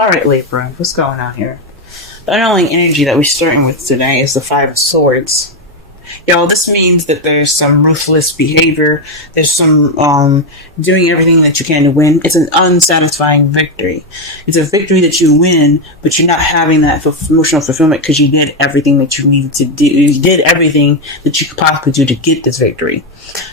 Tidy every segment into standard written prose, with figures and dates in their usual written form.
Alright, Libra, what's going on here? The underlying energy that we're starting with today is the Five of Swords. Y'all, this means that there's some ruthless behavior. There's some doing everything that you can to win. It's an unsatisfying victory. It's a victory that you win, but you're not having that emotional fulfillment because you did everything that you needed to do. You did everything that you could possibly do to get this victory.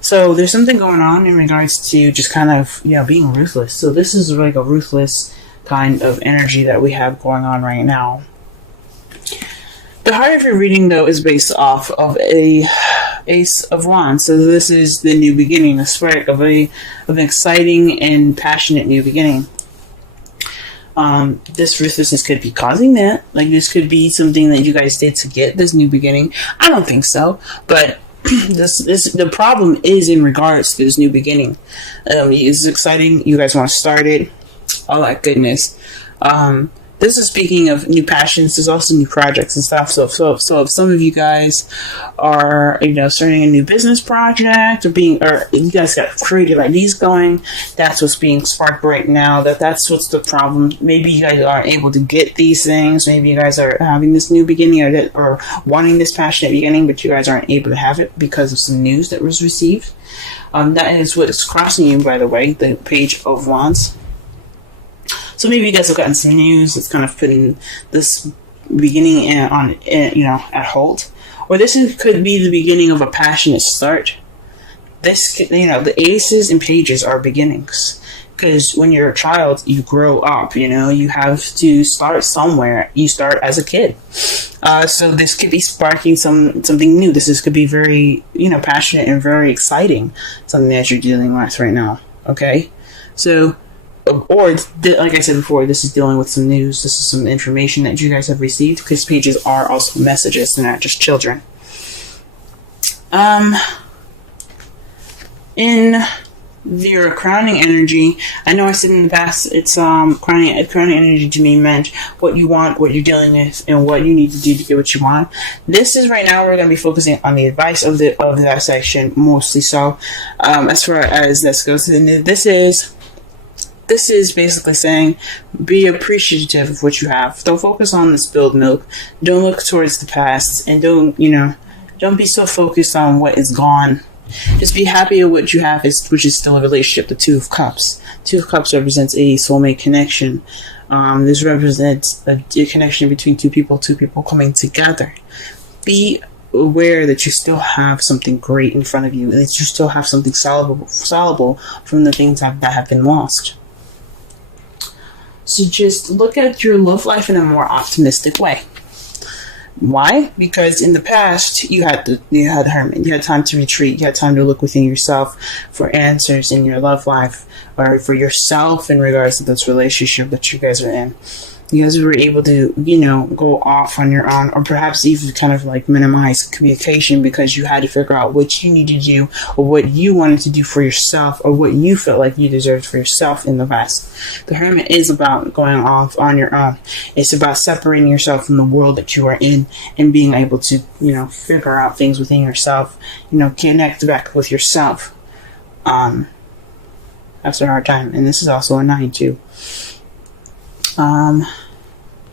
So there's something going on in regards to just kind of, being ruthless. So this is like a ruthless kind of energy that we have going on right now. The heart of your reading, though, is based off of a Ace of Wands. So this is the new beginning, the spark of an exciting and passionate new beginning. This ruthlessness could be causing that. Like, this could be something that you guys did to get this new beginning. I don't think so, but the problem is in regards to this new beginning. It's exciting. You guys want to start it. All that goodness. This is speaking of new passions. There's also new projects and stuff. So if some of you guys are, starting a new business project or you guys got creative ideas going, that's what's being sparked right now. That's what's the problem. Maybe you guys aren't able to get these things. Maybe you guys are having this new beginning or wanting this passionate beginning, but you guys aren't able to have it because of some news that was received. That is what is crossing you, by the way, the Page of Wands. So maybe you guys have gotten some news that's kind of putting this beginning at hold, or this could be the beginning of a passionate start. The aces and pages are beginnings, because when you're a child, you grow up. You have to start somewhere. You start as a kid. So this could be sparking something new. This could be very passionate and very exciting. Something that you're dealing with right now. Okay, so. Or, like I said before, this is dealing with some news. This is some information that you guys have received, because pages are also messages. They're not just children. In your crowning energy, I know I said in the past, it's crowning energy to me meant what you want, what you're dealing with, and what you need to do to get what you want. This is right now we're going to be focusing on the advice of that section mostly. So, as far as this goes, This is basically saying, be appreciative of what you have. Don't focus on the spilled milk. Don't look towards the past, and don't be so focused on what is gone. Just be happy with what you have, which is still a relationship. The Two of Cups. Two of Cups represents a soulmate connection. This represents a connection between two people coming together. Be aware that you still have something great in front of you, and that you still have something soluble from the things that have been lost. So just look at your love life in a more optimistic way. Why? Because in the past, you had Hermit. You had time to retreat. You had time to look within yourself for answers in your love life, or for yourself in regards to this relationship that you guys are in. You guys were able to, go off on your own, or perhaps even kind of like minimize communication because you had to figure out what you needed to do, or what you wanted to do for yourself, or what you felt like you deserved for yourself in the past. The Hermit is about going off on your own. It's about separating yourself from the world that you are in and being able to, figure out things within yourself, connect back with yourself. After a hard time. And this is also a 9 too.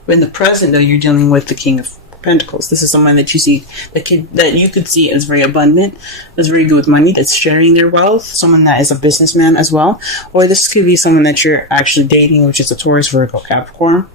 In the present, though, you're dealing with the King of Pentacles. This is someone that you see that you could see as very abundant, that's very good with money, that's sharing their wealth. Someone that is a businessman as well, or this could be someone that you're actually dating, which is a Taurus, Virgo, Capricorn.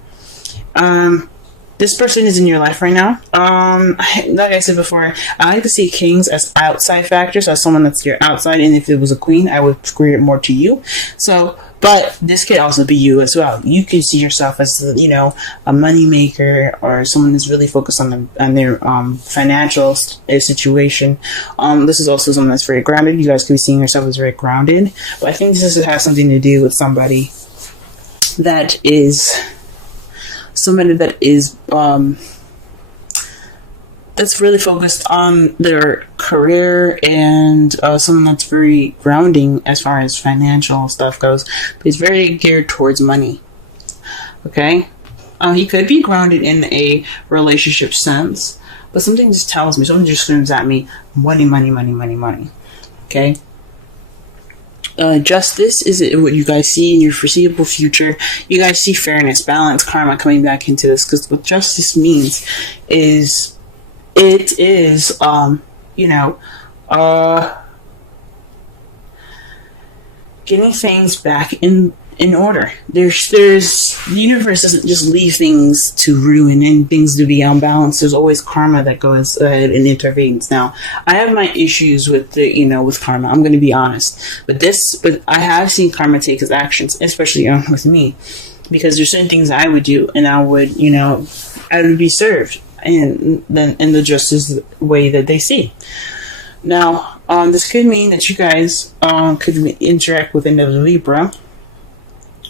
This person is in your life right now. Like I said before, I like to see kings as outside factors, as someone that's your outside, and if it was a queen, I would square it more to you. So, but this could also be you as well. You could see yourself as, a money maker, or someone that's really focused on their financial situation. This is also someone that's very grounded. You guys could be seeing yourself as very grounded. But I think this has something to do with somebody that is that's really focused on their career, and someone that's very grounding as far as financial stuff goes, but he's very geared towards money. Okay, he could be grounded in a relationship sense, but something just screams at me, money. Okay, justice is what you guys see in your foreseeable future. You guys see fairness, balance, karma coming back into this, because what justice means is it is getting things back in order. There's the universe doesn't just leave things to ruin and things to be unbalanced. There's always karma that goes ahead and intervenes. Now, I have my issues with with karma. I'm going to be honest, but I have seen karma take its actions, especially with me, because there's certain things I would do, and I would be served, and then in the justice way that they see. Now, this could mean that you guys could interact with another Libra.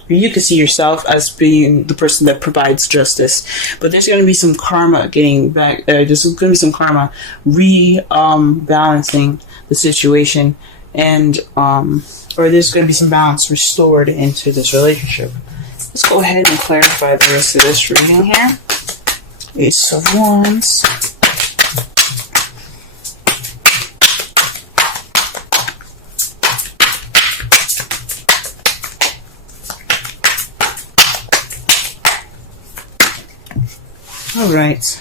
You could see yourself as being the person that provides justice, but there's going to be some karma getting back. There's going to be some karma balancing the situation, and or there's going to be some balance restored into this relationship. Let's go ahead and clarify the rest of this reading here. Ace of Wands. Alright.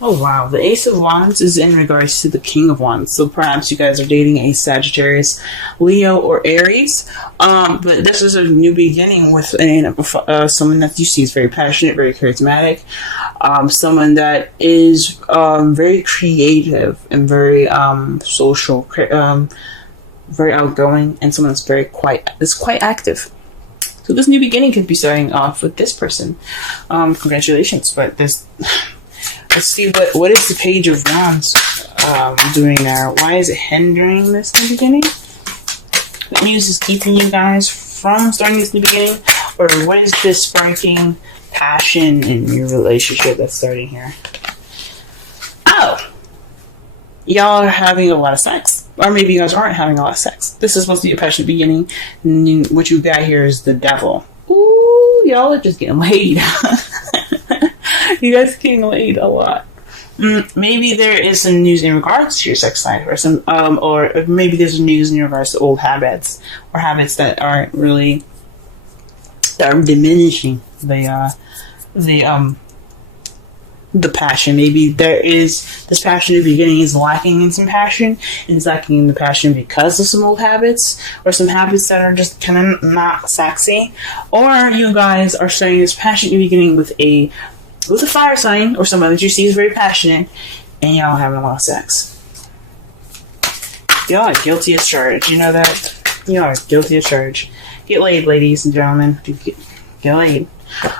Oh wow, the Ace of Wands is in regards to the King of Wands. So perhaps you guys are dating a Sagittarius, Leo, or Aries. But this is a new beginning with someone that you see is very passionate, very charismatic. Someone that is very creative and very social, very outgoing, and someone that's quite active. So this new beginning could be starting off with this person. Congratulations. But let's see what is the Page of Wands doing there. Why is it hindering this new beginning? What news is keeping you guys from starting this new beginning? Or what is this sparking passion in your relationship that's starting here? Oh! Y'all are having a lot of sex. Or maybe you guys aren't having a lot of sex. This is supposed to be a passionate beginning. And what you got here is the devil. Ooh, y'all are just getting laid. You guys are getting laid a lot. Maybe there is some news in regards to your sex life, or some, or maybe there's news in regards to old habits, or habits that are diminishing the passion. Maybe there is this passionate beginning is lacking in some passion, and it's lacking in the passion because of some old habits, or some habits that are just kind of not sexy. Or you guys are starting this passionate beginning with a fire sign, or someone that you see is very passionate, and y'all having a lot of sex. Y'all are guilty as charged. You know that? Y'all are guilty as charged. Get laid, ladies and gentlemen. Get laid.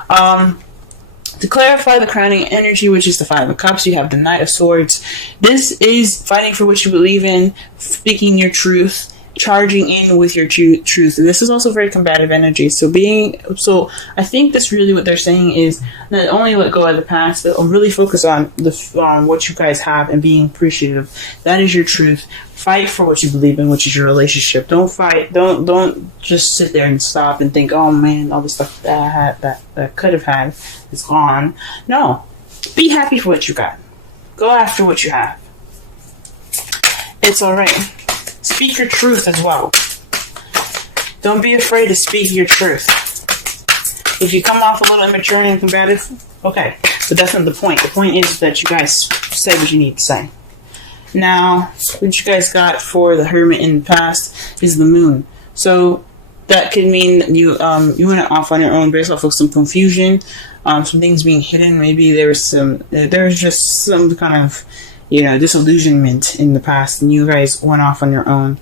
To clarify the crowning energy, which is the Five of Cups, you have the Knight of Swords. This is fighting for what you believe in, speaking your truth, charging in with your truth. This is also very combative energy. So I think that's really what they're saying is not only let go of the past, but really focus on what you guys have and being appreciative. That is your truth. Fight for what you believe in, which is your relationship. Don't fight. Don't just sit there and stop and think, oh man, all the stuff that I had that I could have had is gone. No. Be happy for what you got. Go after what you have. It's alright. Speak your truth as well. Don't be afraid to speak your truth. If you come off a little immature and combative, okay. But that's not the point. The point is that you guys said what you need to say. Now, what you guys got for the Hermit in the past is the Moon. So that could mean you went off on your own based off of some confusion, some things being hidden. Maybe there was just some kind of disillusionment in the past, and you guys went off on your own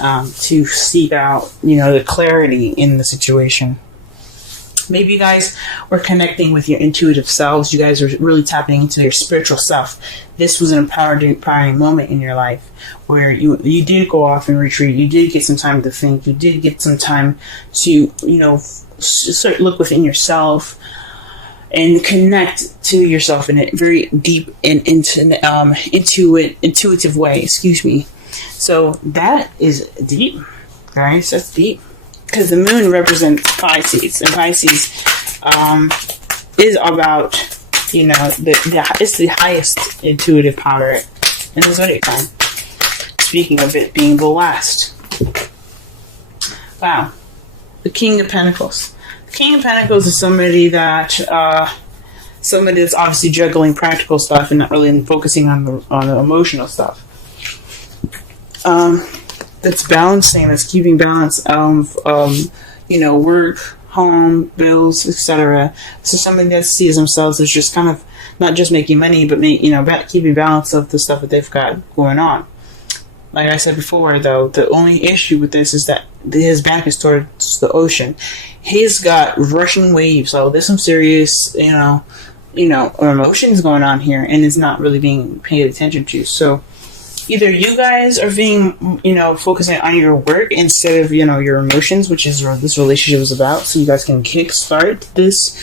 to seek out the clarity in the situation. Maybe you guys were connecting with your intuitive selves. You guys are really tapping into your spiritual self. This was an empowering moment in your life where you did go off and retreat. You did get some time to think. You did get some time to sort of look within yourself and connect to yourself in a very deep and intuitive way. Excuse me. So that is deep, guys. That's deep. Because the Moon represents Pisces, and Pisces is about, it's the highest intuitive power in the zodiac sign. It's speaking of it being the last. Wow. The King of Pentacles. The King of Pentacles is somebody that's obviously juggling practical stuff and not really focusing on the emotional stuff. That's balancing, that's keeping balance of work, home, bills, etc. So somebody that sees themselves as just kind of not just making money, but keeping balance of the stuff that they've got going on. Like I said before, though, the only issue with this is that his back is towards the ocean. He's got rushing waves, so there's some serious, emotions going on here, and it's not really being paid attention to. So either you guys are being, focusing on your work instead of, your emotions, which is what this relationship is about. So you guys can kickstart this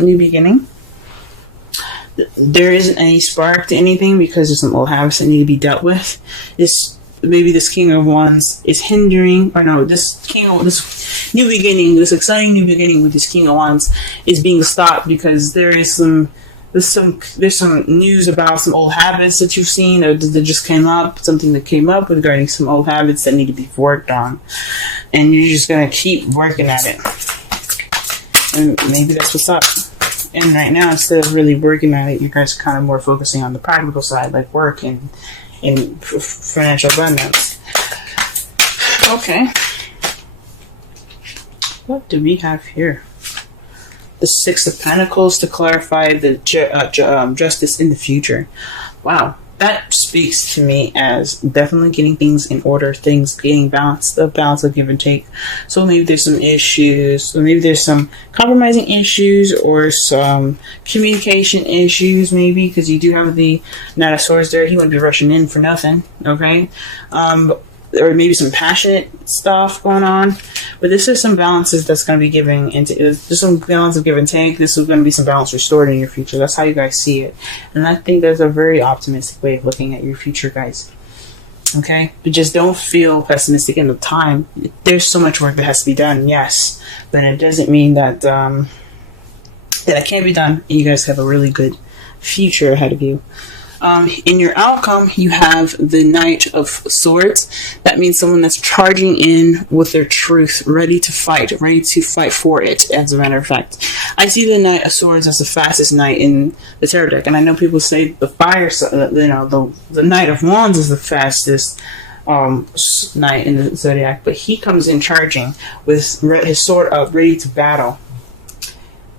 new beginning. There isn't any spark to anything because there's some old habits that need to be dealt with. Maybe this King of Wands is hindering, this new beginning, this exciting new beginning with this King of Wands is being stopped because there's some news about some old habits that you've seen or that just came up, something that came up regarding some old habits that need to be worked on, and you're just gonna keep working at it, and maybe that's what's up. And right now, instead of really working at it, you guys are kind of more focusing on the practical side, like work and financial abundance. Okay. What do we have here? The Six of Pentacles to clarify the justice in the future. Wow. That speaks to me as definitely getting things in order, things getting balanced, the balance of give and take. So maybe there's some issues, so maybe there's some compromising issues or some communication issues, maybe, because you do have the Knight of Swords there. He wouldn't be rushing in for nothing, okay? Or maybe some passionate stuff going on. But this is some balances that's going to be giving into. There's some balance of give and take. This is going to be some balance restored in your future. That's how you guys see it. And I think that's a very optimistic way of looking at your future, guys. Okay? But just don't feel pessimistic in the time. There's so much work that has to be done, yes. But it doesn't mean that that it can't be done. And you guys have a really good future ahead of you. In your outcome, you have the Knight of Swords. That means someone that's charging in with their truth, ready to fight for it, as a matter of fact. I see the Knight of Swords as the fastest knight in the tarot deck, and I know people say the the Knight of Wands is the fastest knight in the zodiac, but he comes in charging with his sword up, ready to battle,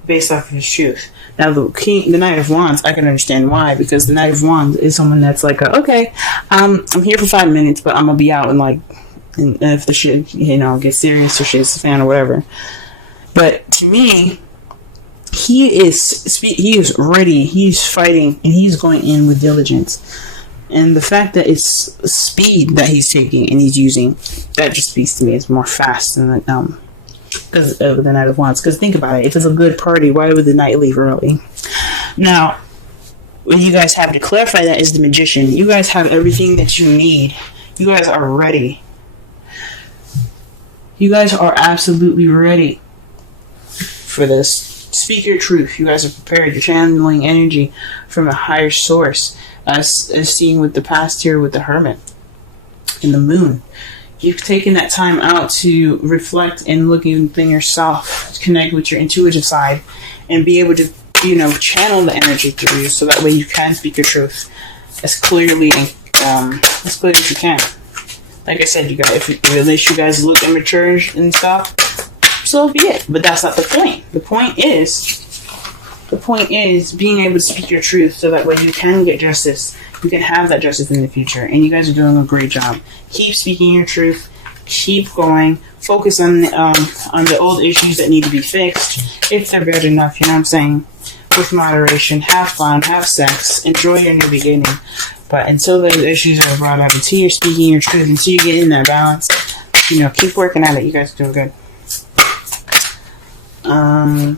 based off of his truth. Now, the Knight of Wands, I can understand why, because the Knight of Wands is someone that's like, okay, I'm here for 5 minutes, but I'm gonna be out and if the shit, gets serious or shit's the fan or whatever. But to me, he is ready, he's fighting, and he's going in with diligence. And the fact that it's speed that he's taking and he's using, that just speaks to me as more fast than because of the Knight of Wands. Because think about it, if it's a good party, why would the Knight leave early? Now, what you guys have to clarify that is the Magician. You guys have everything that you need. You guys are ready. You guys are absolutely ready for this. Speak your truth. You guys are prepared. You're channeling energy from a higher source, as seen with the past here with the Hermit and the Moon. You've taken that time out to reflect and look within yourself, connect with your intuitive side, and be able to, channel the energy through you, so that way you can speak your truth as clearly as clear as you can. Like I said, you guys, if you guys look immature and stuff, so be it. But that's not the point. The point is being able to speak your truth, so that way you can get justice. You can have that justice in the future, and you guys are doing a great job. Keep speaking your truth. Keep going. Focus on the old issues that need to be fixed, if they're bad enough. You know what I'm saying? With moderation. Have fun. Have sex. Enjoy your new beginning. But until those issues are brought up, until you're speaking your truth, until you get in that balance, keep working at it. You guys are doing good.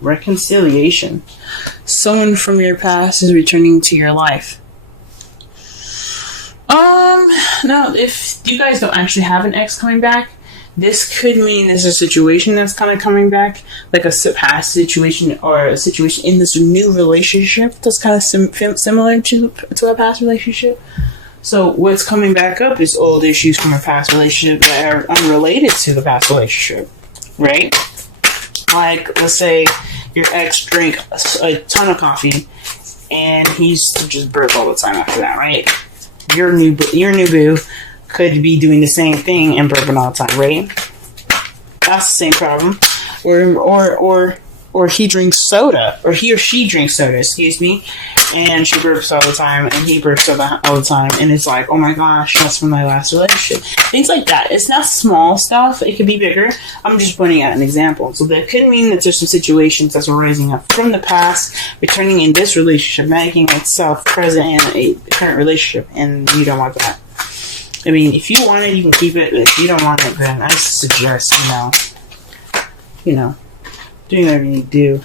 Reconciliation. Someone from your past is returning to your life. Now, if you guys don't actually have an ex coming back, This could mean there's a situation that's kind of coming back, like a past situation or a situation in this new relationship that's kind of similar to a past relationship. So what's coming back up is old issues from a past relationship that are unrelated to the past relationship, right? Like, let's say your ex drank a ton of coffee and he's just burped all the time after that, right? Your new boo could be doing the same thing and burping all the time, right? That's the same problem. Or he drinks soda, or he or she drinks soda, excuse me, and she burps all the time, and he burps all the time, and it's like, oh my gosh, that's from my last relationship. Things like that. It's not small stuff. It could be bigger. I'm just pointing out an example. So that could mean that there's some situations that's arising up from the past, returning in this relationship, making itself present in a current relationship, and you don't want that. I mean, if you want it, you can keep it. If you don't want it, then I suggest, doing whatever you need to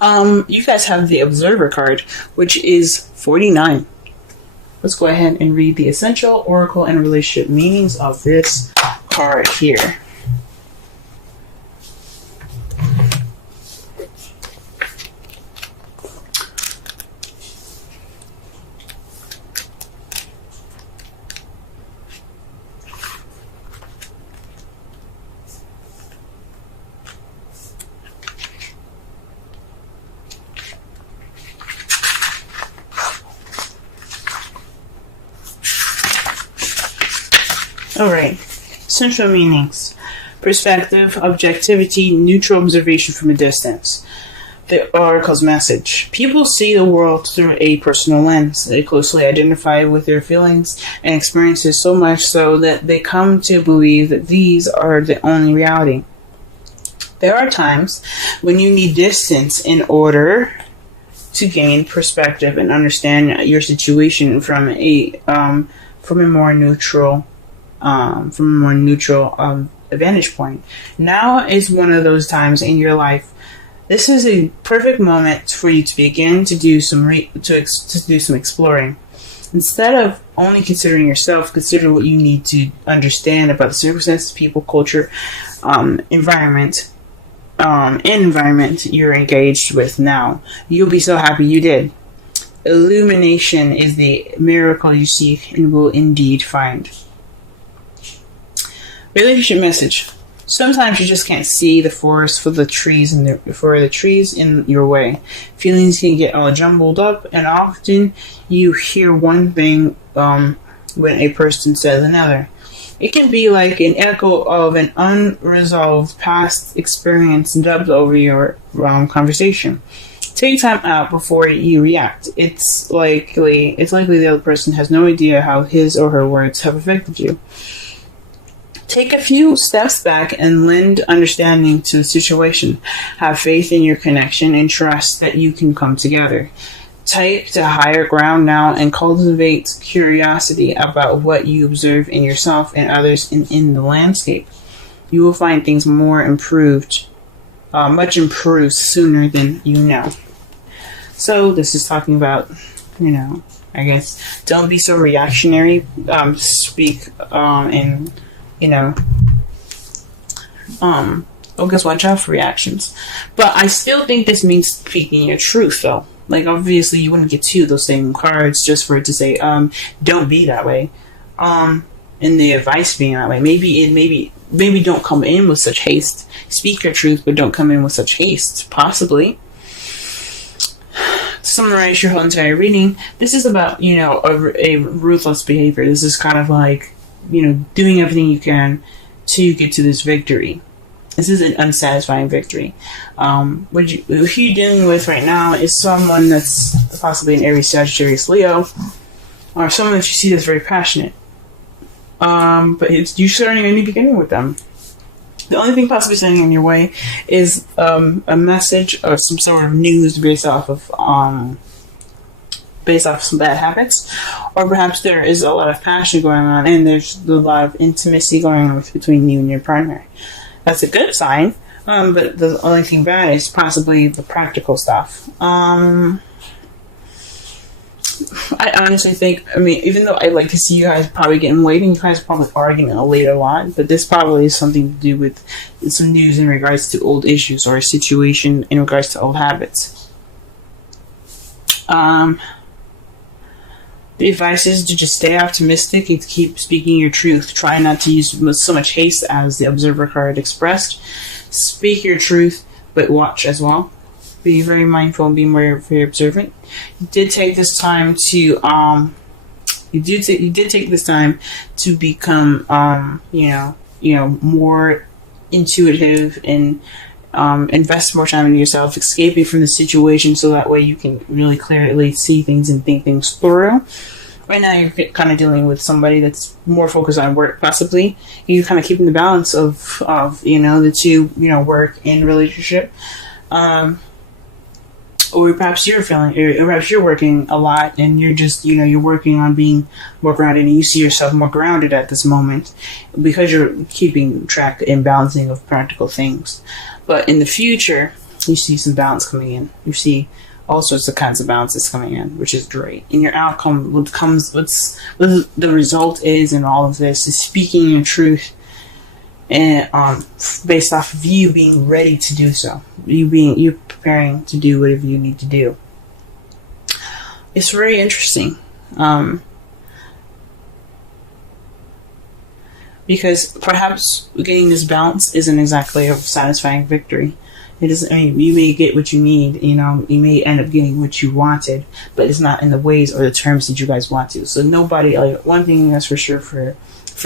do. You guys have the Observer card, which is 49. Let's go ahead and read the essential oracle and relationship meanings of this card here. Alright, central meanings. Perspective, objectivity, neutral observation from a distance. The oracle's message. People see the world through a personal lens. They closely identify with their feelings and experiences so much so that they come to believe that these are the only reality. There are times when you need distance in order to gain perspective and understand your situation from a more neutral vantage point. Now is one of those times in your life. This is a perfect moment for you to begin to do some exploring. Instead of only considering yourself, consider what you need to understand about the circumstances, people, culture, environment you're engaged with now. You'll be so happy you did. Illumination is the miracle you seek and will indeed find. Relationship message. Sometimes you just can't see the forest for the trees in your way. Feelings can get all jumbled up, and often you hear one thing when a person says another. It can be like an echo of an unresolved past experience dubbed over your conversation. Take time out before you react. It's likely the other person has no idea how his or her words have affected you. Take a few steps back and lend understanding to the situation. Have faith in your connection and trust that you can come together. Take to higher ground now and cultivate curiosity about what you observe in yourself and others in the landscape. You will find things much improved sooner than you know. So this is talking about, I guess, don't be so reactionary. Just watch out for reactions. But I still think this means speaking your truth, though. Like, obviously, you wouldn't get two of those same cards just for it to say, don't be that way. And the advice being that way. Maybe don't come in with such haste. Speak your truth, but don't come in with such haste. Possibly. To summarize your whole entire reading, this is about, a ruthless behavior. This is kind of like, doing everything you can to get to this victory. This is an unsatisfying victory. What you're dealing with right now is someone that's possibly an Aries, Sagittarius, Leo, or someone that you see that's very passionate. But you're starting a new beginning with them. The only thing possibly standing in your way is a message or some sort of news based off some bad habits, or perhaps there is a lot of passion going on and there's a lot of intimacy going on between you and your partner. That's a good sign, but the only thing bad is possibly the practical stuff. I honestly think, I mean, even though I like to see you guys probably getting late, and you guys probably arguing late a lot, but this probably is something to do with some news in regards to old issues or a situation in regards to old habits. The advice is to just stay optimistic and keep speaking your truth. Try not to use so much haste as the Observer card expressed. Speak your truth, but watch as well. Be very mindful and be very observant. You did take this time to you did take this time to become more intuitive and invest more time into yourself, escaping from the situation, so that way you can really clearly see things and think things through. Right now, you're kind of dealing with somebody that's more focused on work, possibly. You're kind of keeping the balance of the two, work and relationship. Or perhaps perhaps you're working a lot and you're just, you're working on being more grounded, and you see yourself more grounded at this moment because you're keeping track and balancing of practical things. But in the future, you see some balance coming in. You see all sorts of kinds of balances coming in, which is great. And your outcome, what the result is in all of this is speaking your truth, and based off of you being ready to do so, you preparing to do whatever you need to do. It's very interesting, because perhaps getting this balance isn't exactly a satisfying victory. It isn't. I mean, you may get what you need. You may end up getting what you wanted, but it's not in the ways or the terms that you guys want to. So nobody. One thing that's for sure for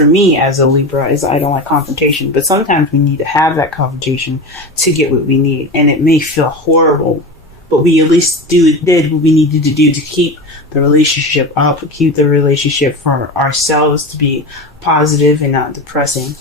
me as a Libra is I don't like confrontation, but sometimes we need to have that confrontation to get what we need, and it may feel horrible, but we at least did what we needed to do to keep the relationship up, keep the relationship for ourselves to be positive and not depressing.